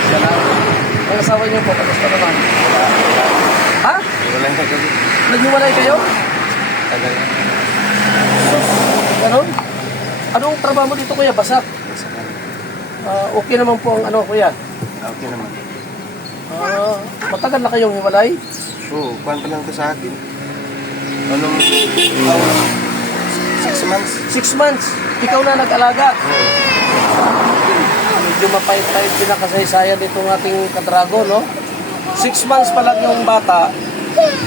siya lang. Ang asawa niyo po, kamusta naman? Ha? Wala na kami. Naghiwalay kayo? Tagal na. Ganon? Anong trabaho mo dito, kuya? Basak? Okay naman po ang ano, kuya? Okay naman. Matagal na kayong hiwalay? Oo, kuhan pa lang ito sa akin. Anong... 6 months. 6 months. Ikaw na nag-alaga. Medyo mapait-pait din ang kasaysayan nitong ating kadrago, no? 6 months pa lang yung bata,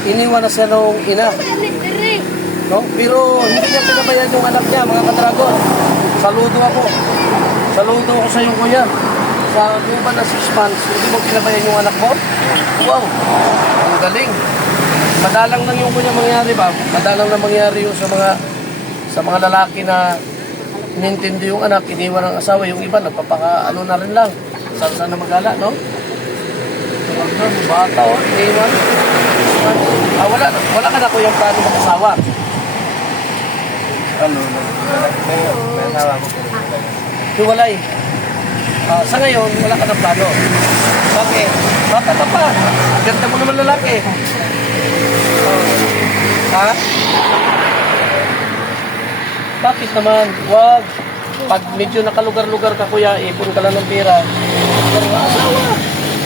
iniwan na siya nung ina. No? Pero hindi niya pinabayaan yung anak niya, mga kadrago. Saludo ako. Saludo ako sa iyo, kuya. Sa lupa na 6 months, hindi mo pinabayaan yung anak mo? Wow! Ang galing. Madalang lang yung kuya mangyari ba? Madalang na mangyari yung sa mga lalaki na inintindi yung anak, iniwan ng asawa, yung iba nagpapaka-ano na rin lang. Saan na magala, no? Tuwag doon, bata, iniwan. Wala ka na ko yung plano mag-asawa. Ano, may asawa ko pero wala. Hiwalay. Sa ngayon, wala ka na plano. Bakit? Bata ka pa. Ganda mo naman lalaki. Ha? Bakit naman? Wag. Pag medyo nakalugar-lugar ka, kuya, ipon ka lang ng pera. Pero asawa.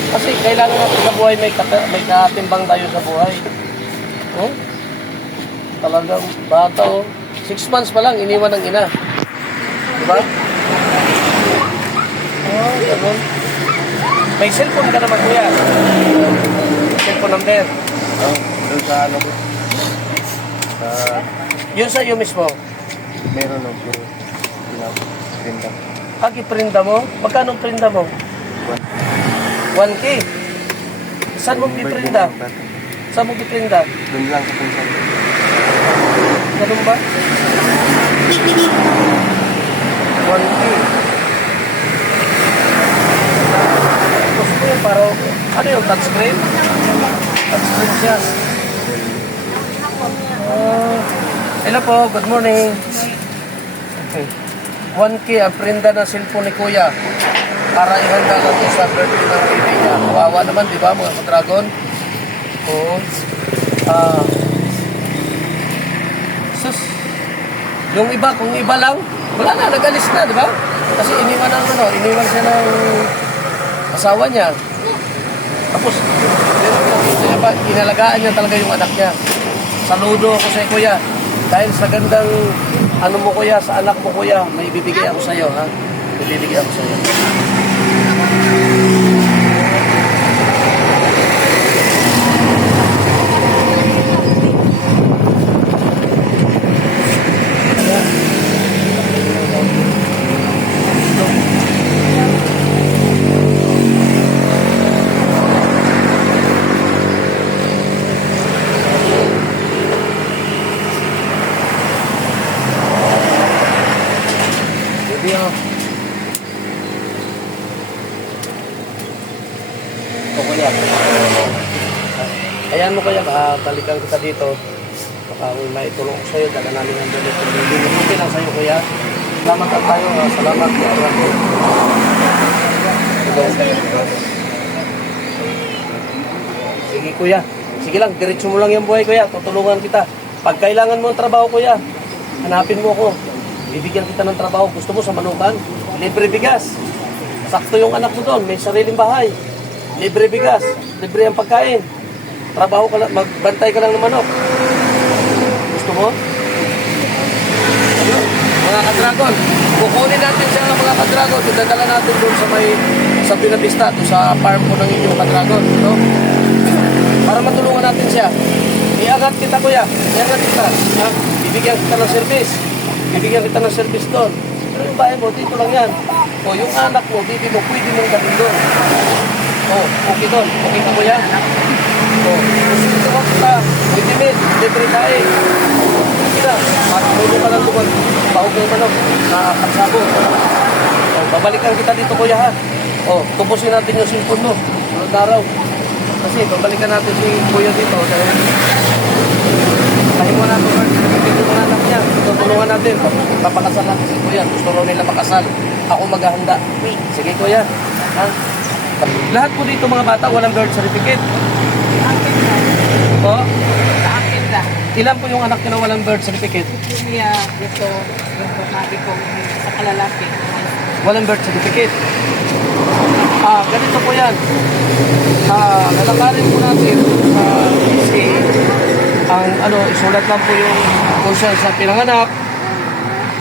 Kasi kailangan natin sa buhay, may katimbang tayo sa buhay. Oh? Talagang bata, oh. 6 months pa lang, iniwan ng ina. Diba? Oh, ganun. May cellphone ka naman, kuya. Cellphone number. Oo, doon sa ano ko. Yun sa iyo mismo. Meron o, pero pinaprinta. Prinda mo? Magkano ang prinda mo? 1K. Saan mo piprinda? Saan mo piprinda? Doon lang sa pinsan. Ganun ba? 1K. Gusto ko yun, parang, ano yung touchscreen? Touchscreen siya. Hello po, good morning. Okay. 1K ang prinda ng cellphone ni Kuya para ihanda lang ito sa birthday ng baby niya. Kawawa naman, di ba, mga kadragon? Oo. Sus. Yung iba, kung iba lang, wala na, nag-alis na, di ba? Kasi iniwan siya ng asawa niya. Tapos, inalagaan niya talaga yung anak niya. Saludo ako sa kuya. Dahil sa gandang ano mo kuya, sa anak mo kuya, may ibibigay ako sa iyo, ha? May ibibigay ako sa iyo. Ayan mo kaya, balikan kita dito. Baka may tulong ko sa'yo, dala namin ang dalit. Hindi lang sa'yo kuya. Salamat at tayo. Salamat. Sige kuya. Sige lang, diretso mo lang yung buhay kuya. Tutulungan kita. Pag kailangan mo ng trabaho kuya, hanapin mo ako. Bibigyan kita ng trabaho. Gusto mo sa Manukan? Libre bigas. Sakto yung anak mo doon. May sariling bahay. Libre bigas. Libre ang pagkain. Trabaho ka lang, magbantay ka lang ng manok. Gusto mo? Mga kadragon, kukunin natin siya mga kadragon. Dadala natin doon sa Binavista, doon sa farm po ng inyong kadragon. No? Para matulungan natin siya. Iangat kita kuya, iangat kita. Ha? Bibigyan kita ng service. Bibigyan kita ng service doon. Pero yung bahay mo, dito lang yan. O yung anak mo, bibi mo, pwede mong gawin doon. O, okay doon. Okay ka kuya? O, gusto ko kita. Pwede min, libre tayo. Okay na, matulong ka lang doon. Bahog ng manok, nakakasabo. O, babalikan kita dito kuya ha. O, tubusin natin yung cellphone mo. Sunod na araw. Kasi babalikan natin si kuya dito. Dahil pahingo natin. Dito mga anak niya. Tutulungan natin. Papakasal natin si kuya. Gusto rin nila makasal. Ako maghahanda. Sige kuya. Ha? Lahat po dito mga bata, walang birth certificate. Akin na. Po? Sa akin na. Ilan po yung anak nyo na walang birth certificate? Niya, ito, yung pagkabi ko sa kalalaki. Walang birth certificate. Ganito po yan. Lalakarin po natin si isulat lang po yung kung siya sa pinanganak.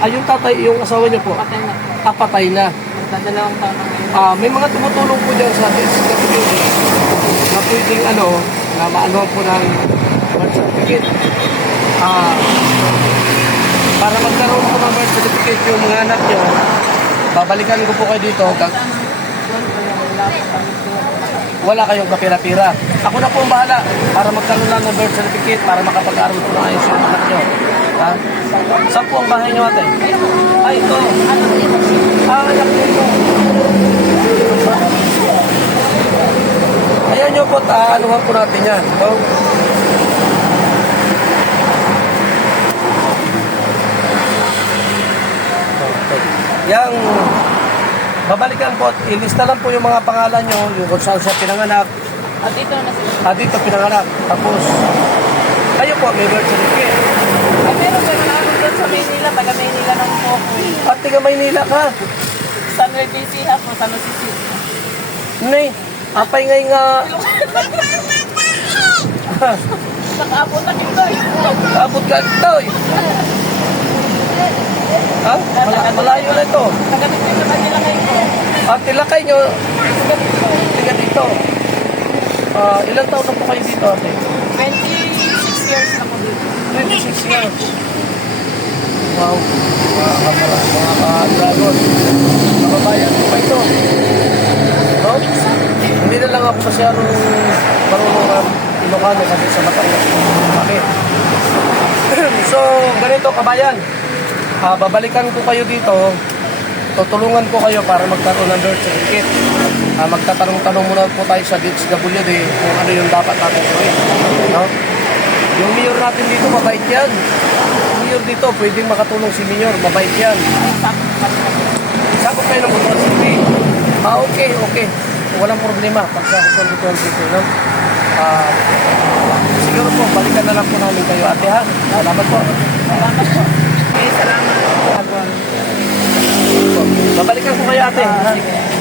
Yung tatay, yung asawa niyo po, Patay na. patay na. Magdadalawang taon na ngayon. May mga tumutulong po dyan sa DSWD na pwedeng na maano po ng birth certificate. Para magkaroon po ng birth certificate yung mga anak nyo, babalikan ko po kayo dito. Wala kayong kapira-pira. Ako na po ang bahala para magkaroon lang ng birth certificate para makapag-aral po na ayos yung anak nyo. Saan po ang bahay nyo ate? Ito. Anak nyo ito. Ayan nyo po, anuhan po natin yan. No? Yang babalikan po, ilista lang po yung mga pangalan nyo, yung kung saan siya pinanganak. Dito na sila. Dito pinanganak. Tapos, kayo po, may birth certificate. Meron kayo na ako doon sa Maynila. Taga Maynila ng po ako. At taga Maynila ka. San Luis ako, San Luis City. Nay, apay ngay nga. Nakaabot na kita. Abot ka ito eh. Malayo na ito. Taga dito sa kanila ngayon po. At tilakay nyo, tiga dito. Ilang taon na po kayo dito ate? 26 years na po dito. 26 years. Wow. Mga ka-dragon. Kababayan ko pa ito. No? Hindi na lang ako masyadong marunong Ilocano kasi sa Batangas kami. So, ganito kabayan. Babalikan ko kayo dito. Tutulungan ko kayo para magkaroon ng birth certificate. Magtatanong-tanong muna po tayo sa DSWD kung ano yung dapat natin gawin. No? Yung mayor natin dito, mabait yan. Yung mayor dito, pwedeng makatulong si mayor, mabait yan. Sakot kayo ng Butuan City. Okay. Walang problema pag sakot ng Butuan City. No? Siguro po, balikan na lang po namin kayo ate ha. Salamat po. Salamat po. Okay, salamat. Babalikan ko kayo ate. Ha? Sige.